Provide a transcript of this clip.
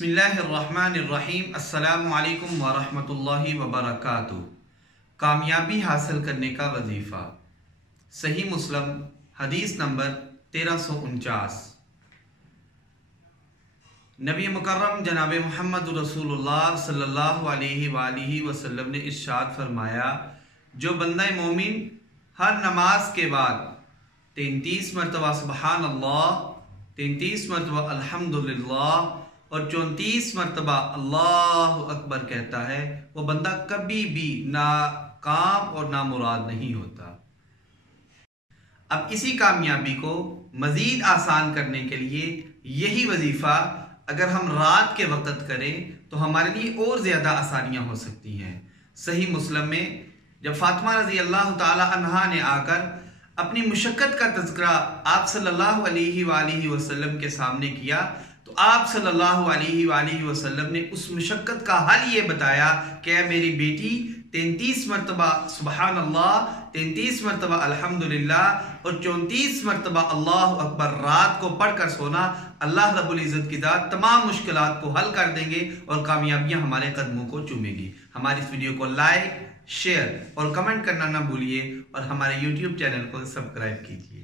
बिस्मिल्लाहिर्रहमानिर्रहीम। अस्सलामु अलैकुम वरहमतुल्लाहि वबरकातुहू। कामयाबी हासिल करने का वजीफ़ा। सही मुस्लिम हदीस नंबर 1349। नबी मुकर्रम जनाब मोहम्मद रसूलुल्लाह सल्लल्लाहु अलैहि वसल्लम ने इरशाद फरमाया, जो बंदा मोमिन हर नमाज के बाद 33 मरतबा सुबहान अल्लाह, 33 मरतबा अल्हम्दुलिल्लाह और 34 मरतबा अल्लाहु अकबर कहता है, वो बंदा कभी भी नाकाम और नामुराद नहीं होता। अब इसी कामयाबी को मज़ीद आसान करने के लिए यही वजीफ़ा अगर हम रात के वक़्त करें तो हमारे लिए और ज़्यादा आसानियाँ हो सकती हैं। सही मुस्लिम में जब फातिमा रज़ी अल्लाह ताला अन्हा ने आकर अपनी मुशक्क़त का तज़किरा आप सल्लल्लाहु अलैहि वसल्लम के सामने किया तो आप सल्लल्लाहु अलैहि वसल्लम ने उस मुशक्क़त का हल ये बताया कि मेरी बेटी 33 मरतबा सुबहान अल्लाह, 33 मरतबा अल्हम्दुलिल्लाह और 34 मरतबा अल्लाहु अकबर रात को पढ़कर सोना, अल्लाह रब्बुल इज़्ज़त की ज़ात तमाम मुश्किलात को हल कर देंगे और कामयाबियाँ हमारे कदमों को चूमेगी। हमारी इस वीडियो को लाइक, शेयर और कमेंट करना ना भूलिए और हमारे YouTube चैनल को सब्सक्राइब कीजिए।